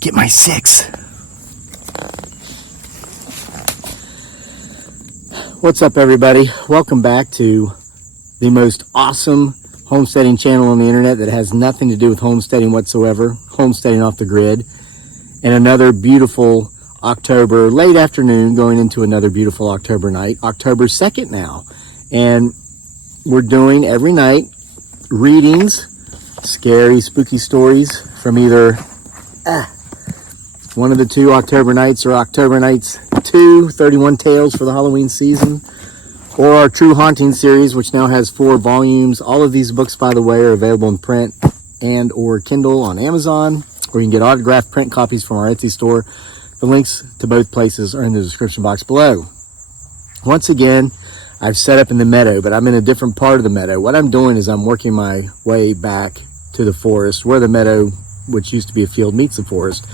get my 6. What's up, everybody? Welcome back to the most awesome homesteading channel on the internet that has nothing to do with homesteading whatsoever, homesteading off the grid. And another beautiful October late afternoon going into another beautiful October night, October 2nd now. And we're doing every night readings, scary, spooky stories from either one of the two October nights or October nights 2, 31 Tales for the Halloween season, or our True Haunting series, which now has 4 volumes. All of these books, by the way, are available in print and or Kindle on Amazon, or you can get autographed print copies from our Etsy store. The links to both places are in the description box below. Once again, I've set up in the meadow, but I'm in a different part of the meadow. What I'm doing is I'm working my way back to the forest, where the meadow, which used to be a field, meets the forest,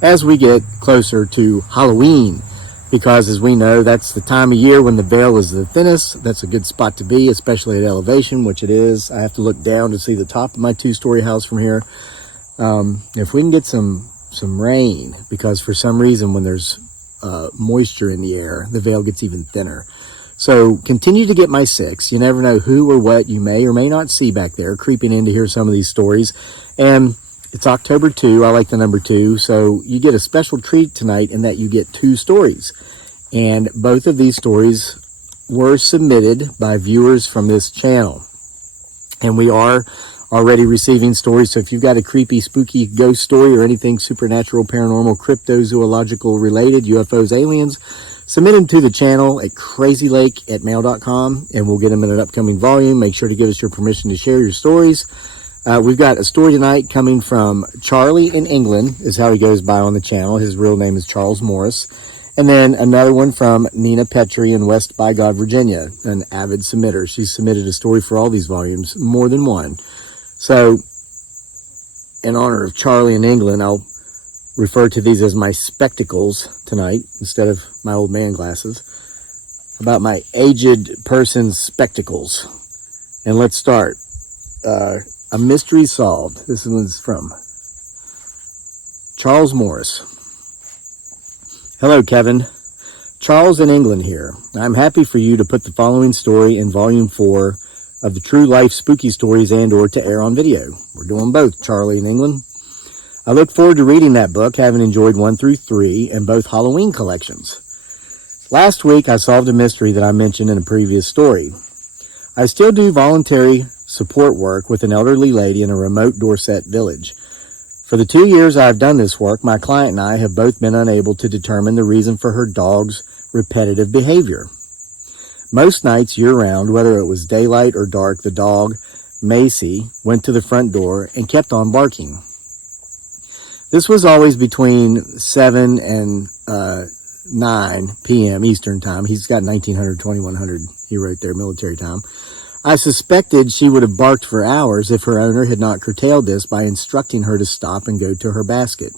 as we get closer to Halloween. Because as we know, that's the time of year when the veil is the thinnest. That's a good spot to be, especially at elevation, which it is. I have to look down to see the top of my 2-story house from here. If we can get some rain, because for some reason when there's moisture in the air, the veil gets even thinner. So continue to get my 6. You never know who or what you may or may not see back there creeping in to hear some of these stories. And it's October 2. I like the number 2. So you get a special treat tonight in that you get 2 stories. And both of these stories were submitted by viewers from this channel. And we are already receiving stories. So if you've got a creepy, spooky ghost story or anything supernatural, paranormal, cryptozoological related, UFOs, aliens, submit them to the channel at crazylake@mail.com, and we'll get them in an upcoming volume. Make sure to give us your permission to share your stories. We've got a story tonight coming from Charlie in England, is how he goes by on the channel. His real name is Charles Morris. And then another one from Nina Petrie in West by God, Virginia, an avid submitter. She's submitted a story for all these volumes, more than one. So, in honor of Charlie in England, I'll refer to these as my spectacles tonight instead of my old man glasses. About my aged person's spectacles. And let's start. A mystery solved. This one's from Charles Morris. Hello, Kevin. Charles in England here. I'm happy for you to put the following story in volume 4 of the True Life Spooky Stories and or to air on video. We're doing both, Charlie in England. I look forward to reading that book, having enjoyed 1 through 3 and both Halloween collections. Last week, I solved a mystery that I mentioned in a previous story. I still do voluntary support work with an elderly lady in a remote Dorset village. For the 2 years I have done this work, my client and I have both been unable to determine the reason for her dog's repetitive behavior. Most nights year-round, whether it was daylight or dark, the dog, Macy, went to the front door and kept on barking. This was always between 7 and 9 p.m. Eastern time. He's got 1900, 2100, he wrote there, military time. I suspected she would have barked for hours if her owner had not curtailed this by instructing her to stop and go to her basket.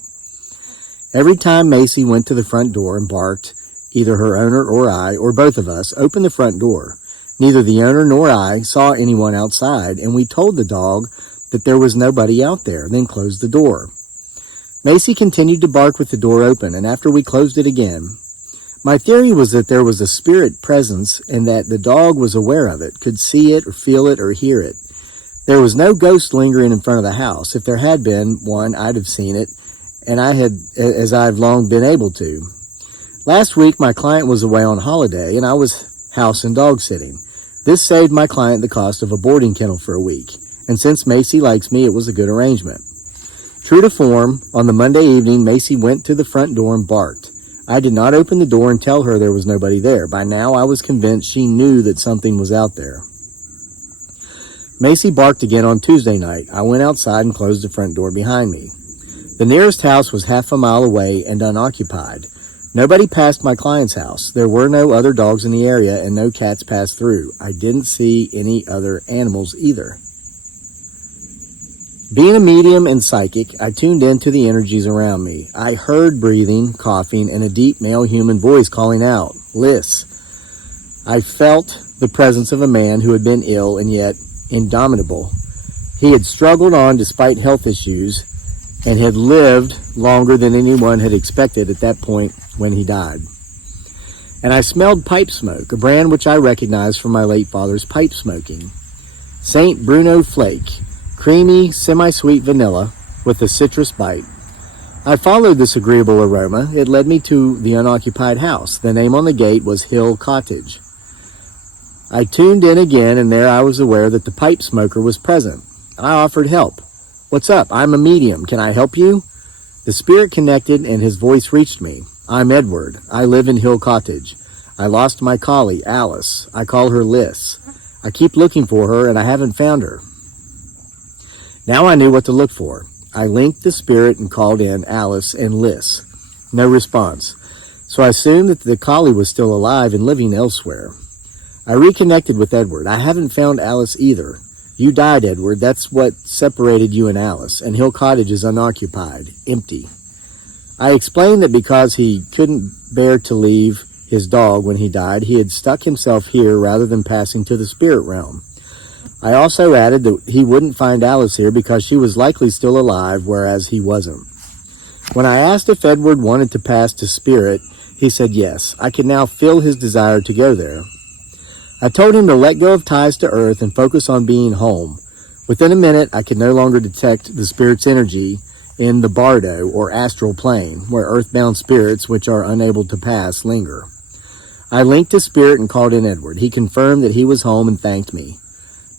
Every time Macy went to the front door and barked, either her owner or I, or both of us, opened the front door. Neither the owner nor I saw anyone outside, and we told the dog that there was nobody out there, then closed the door. Macy continued to bark with the door open, and after we closed it again, my theory was that there was a spirit presence and that the dog was aware of it, could see it or feel it or hear it. There was no ghost lingering in front of the house. If there had been one, I'd have seen it, and as I've long been able to. Last week, my client was away on holiday, and I was house and dog sitting. This saved my client the cost of a boarding kennel for a week, and since Macy likes me, it was a good arrangement. True to form, on the Monday evening, Macy went to the front door and barked. I did not open the door and tell her there was nobody there. By now, I was convinced she knew that something was out there. Macy barked again on Tuesday night. I went outside and closed the front door behind me. The nearest house was half a mile away and unoccupied. Nobody passed my client's house. There were no other dogs in the area and no cats passed through. I didn't see any other animals either. Being a medium and psychic, I tuned into the energies around me. I heard breathing, coughing, and a deep male human voice calling out, "Liz." I felt the presence of a man who had been ill and yet indomitable. He had struggled on despite health issues and had lived longer than anyone had expected at that point when he died. And I smelled pipe smoke, a brand which I recognized from my late father's pipe smoking. St. Bruno Flake, creamy, semi-sweet vanilla with a citrus bite. I followed this agreeable aroma. It led me to the unoccupied house. The name on the gate was Hill Cottage. I tuned in again, and there I was aware that the pipe smoker was present. I offered help. "What's up? I'm a medium. Can I help you?" The spirit connected, and his voice reached me. "I'm Edward. I live in Hill Cottage. I lost my collie, Alice. I call her Liz. I keep looking for her, and I haven't found her." Now I knew what to look for. I linked the spirit and called in Alice and Liz. No response. So I assumed that the collie was still alive and living elsewhere. I reconnected with Edward. "I haven't found Alice either. You died, Edward. That's what separated you and Alice. And Hill Cottage is unoccupied, empty." I explained that because he couldn't bear to leave his dog when he died, he had stuck himself here rather than passing to the spirit realm. I also added that he wouldn't find Alice here because she was likely still alive, whereas he wasn't. When I asked if Edward wanted to pass to spirit, he said yes. I could now feel his desire to go there. I told him to let go of ties to earth and focus on being home. Within a minute, I could no longer detect the spirit's energy in the bardo, or astral plane, where earthbound spirits, which are unable to pass, linger. I linked to spirit and called in Edward. He confirmed that he was home and thanked me.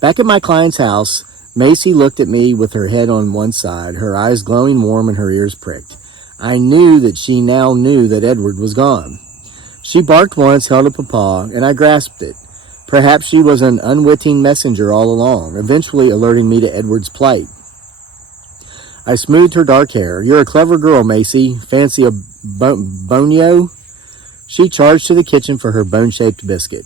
Back at my client's house, Macy looked at me with her head on one side, her eyes glowing warm and her ears pricked. I knew that she now knew that Edward was gone. She barked once, held up a paw, and I grasped it. Perhaps she was an unwitting messenger all along, eventually alerting me to Edward's plight. I smoothed her dark hair. "You're a clever girl, Macy. Fancy a bonio?" She charged to the kitchen for her bone-shaped biscuit.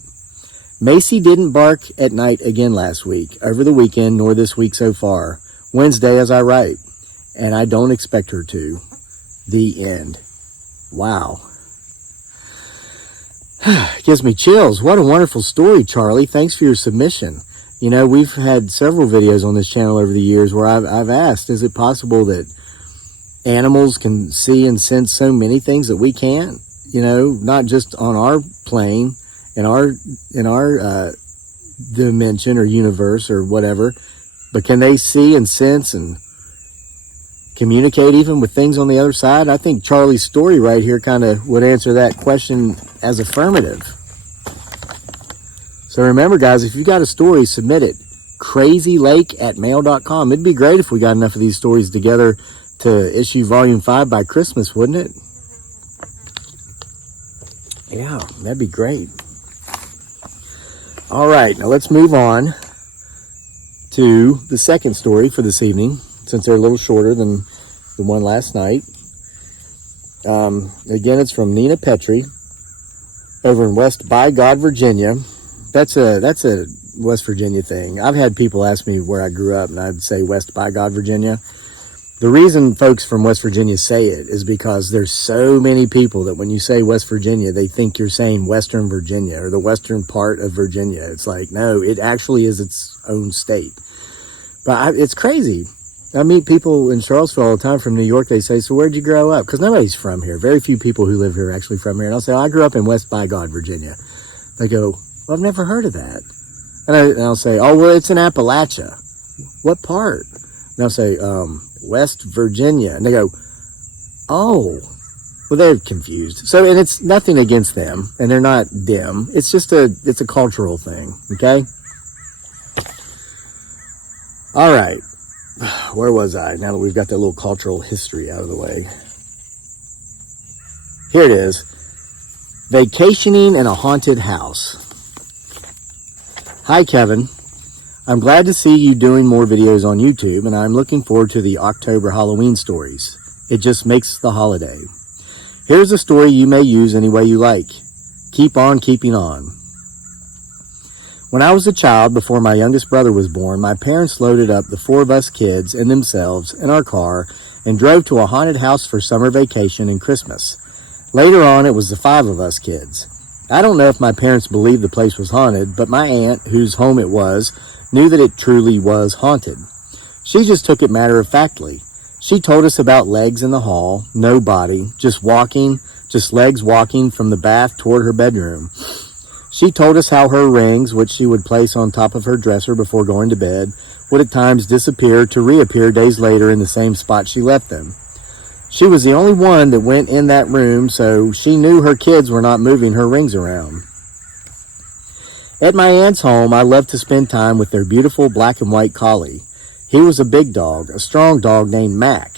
Macy didn't bark at night again last week, over the weekend, nor this week so far. Wednesday as I write. And I don't expect her to. The end. Wow. Gives me chills. What a wonderful story, Charlie. Thanks for your submission. You know, we've had several videos on this channel over the years where I've asked, is it possible that animals can see and sense so many things that we can't? You know, not just on our plane, in our dimension or universe or whatever, but can they see and sense and communicate even with things on the other side? I think Charlie's story right here kind of would answer that question as affirmative. So remember, guys, if you got a story, submit it. crazylake@mail.com. It'd be great if we got enough of these stories together to issue volume 5 by Christmas, wouldn't it? Yeah, that'd be great. All right, now let's move on to the second story for this evening, since they're a little shorter than the one last night. Again, it's from Nina Petrie over in West by God, Virginia. That's a West Virginia thing. I've had people ask me where I grew up, and I'd say West by God, Virginia. The reason folks from West Virginia say it is because there's so many people that when you say West Virginia, they think you're saying Western Virginia or the western part of Virginia. It's like, no, it actually is its own state. But it's crazy. I meet people in Charlottesville all the time from New York. They say, "So where'd you grow up?" Because nobody's from here. Very few people who live here are actually from here. And I'll say, "I grew up in West by God, Virginia." They go, "Well, I've never heard of that." And I'll say, "Oh, well, it's in Appalachia." "What part?" And I'll say, West Virginia. And they go, "Oh." Well, they're confused. So, and it's nothing against them, and they're not dim. It's just it's a cultural thing, okay? All right. Where was I? Now that we've got that little cultural history out of the way. Here it is. Vacationing in a haunted house. Hi, Kevin. I'm glad to see you doing more videos on YouTube, and I'm looking forward to the October Halloween stories. It just makes the holiday. Here's a story you may use any way you like. Keep on keeping on. When I was a child, before my youngest brother was born, my parents loaded up the 4 of us kids and themselves in our car and drove to a haunted house for summer vacation and Christmas. Later on, it was the 5 of us kids. I don't know if my parents believed the place was haunted, but my aunt, whose home it was, knew that it truly was haunted. She just took it matter-of-factly. She told us about legs in the hall, no body, just legs walking from the bath toward her bedroom. She told us how her rings, which she would place on top of her dresser before going to bed, would at times disappear to reappear days later in the same spot she left them. She was the only one that went in that room, so she knew her kids were not moving her rings around. At my aunt's home, I loved to spend time with their beautiful black and white collie. He was a big dog, a strong dog named Mac.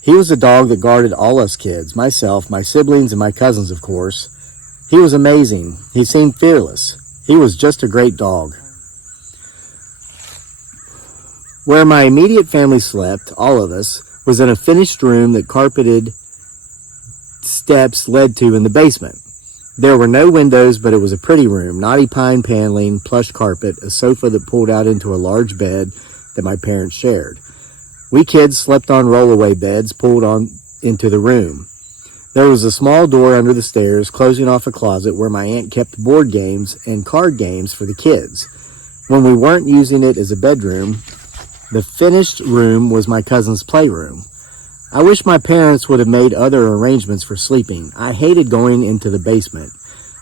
He was a dog that guarded all us kids, myself, my siblings, and my cousins, of course. He was amazing. He seemed fearless. He was just a great dog. Where my immediate family slept, all of us, was in a finished room that carpeted steps led to in the basement. There were no windows, but it was a pretty room, knotty pine paneling, plush carpet, a sofa that pulled out into a large bed that my parents shared. We kids slept on rollaway beds pulled on into the room. There was a small door under the stairs closing off a closet where my aunt kept board games and card games for the kids. When we weren't using it as a bedroom, the finished room was my cousin's playroom. I wish my parents would have made other arrangements for sleeping. I hated going into the basement.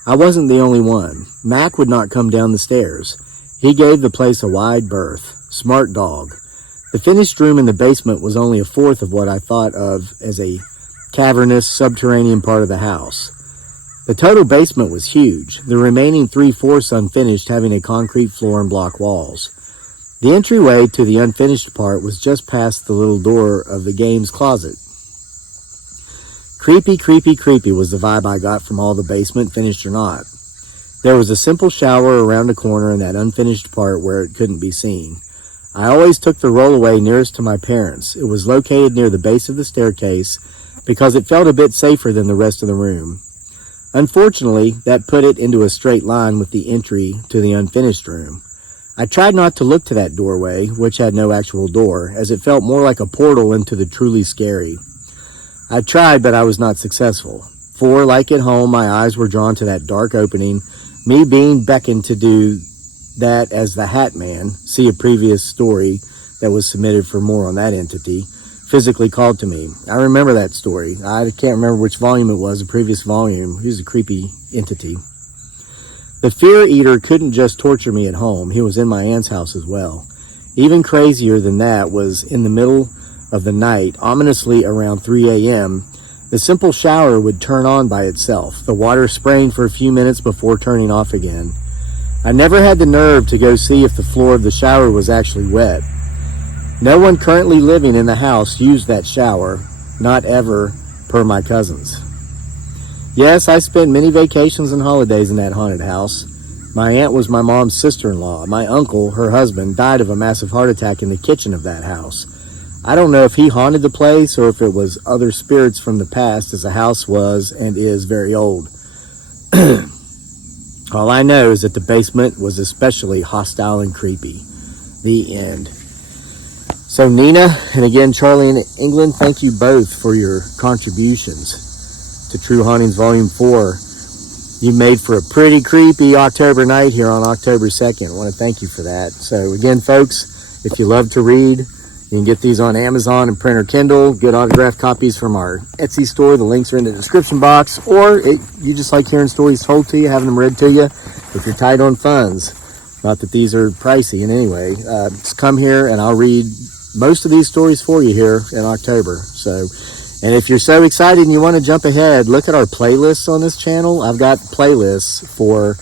I wasn't the only one. Mac would not come down the stairs. He gave the place a wide berth. Smart dog. The finished room in the basement was only a fourth of what I thought of as a cavernous, subterranean part of the house. The total basement was huge, the remaining 3/4 unfinished, having a concrete floor and block walls. The entryway to the unfinished part was just past the little door of the games closet. Creepy, creepy, creepy was the vibe I got from all the basement, finished or not. There was a simple shower around the corner in that unfinished part where it couldn't be seen. I always took the rollaway nearest to my parents. It was located near the base of the staircase because it felt a bit safer than the rest of the room. Unfortunately, that put it into a straight line with the entry to the unfinished room. I tried not to look to that doorway, which had no actual door, as it felt more like a portal into the truly scary. I tried, but I was not successful. For, like at home, my eyes were drawn to that dark opening, me being beckoned to do that as the Hat Man, see a previous story that was submitted for more on that entity, physically called to me. I remember that story. I can't remember which volume it was, the previous volume. He was a creepy entity. The fear eater couldn't just torture me at home. He was in my aunt's house as well. Even crazier than that was in the middle of the night, ominously around 3 a.m., the simple shower would turn on by itself, the water spraying for a few minutes before turning off again. I never had the nerve to go see if the floor of the shower was actually wet. No one currently living in the house used that shower, not ever, per my cousins. Yes, I spent many vacations and holidays in that haunted house. My aunt was my mom's sister-in-law. My uncle, her husband, died of a massive heart attack in the kitchen of that house. I don't know if he haunted the place or if it was other spirits from the past, as the house was and is very old. All I know is that the basement was especially hostile and creepy. The end. So Nina, and again Charlie in England, thank you both for your contributions to True Hauntings Volume 4. You made for a pretty creepy October night here on October 2nd. I want to thank you for that. So again, folks, if you love to read, you can get these on Amazon and print or Kindle. Get autographed copies from our Etsy store. The links are in the description box. Or you just like hearing stories told to you, having them read to you. If you're tight on funds, not that these are pricey in any way, just come here and I'll read most of these stories for you here in October. So, and if you're so excited and you want to jump ahead, look at our playlists on this channel. I've got playlists for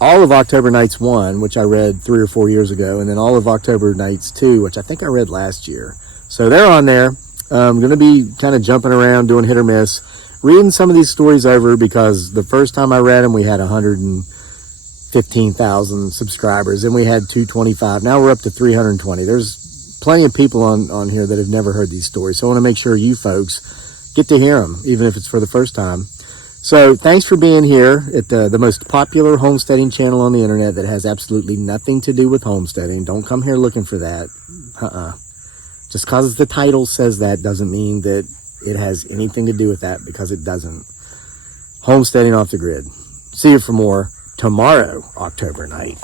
all of October Nights 1, which I read 3 or 4 years ago, and then all of October Nights 2, which I think I read last year. So they're on there. I'm going to be kind of jumping around, doing hit or miss, reading some of these stories over, because the first time I read them, we had 115,000 subscribers, and we had 225. Now we're up to 320. There's plenty of people on here that have never heard these stories, so I want to make sure you folks get to hear them, even if it's for the first time. So thanks for being here at the most popular homesteading channel on the internet that has absolutely nothing to do with homesteading. Don't come here looking for that. Just because the title says that doesn't mean that it has anything to do with that, because it doesn't. Homesteading Off the Grid. See you for more tomorrow, October night.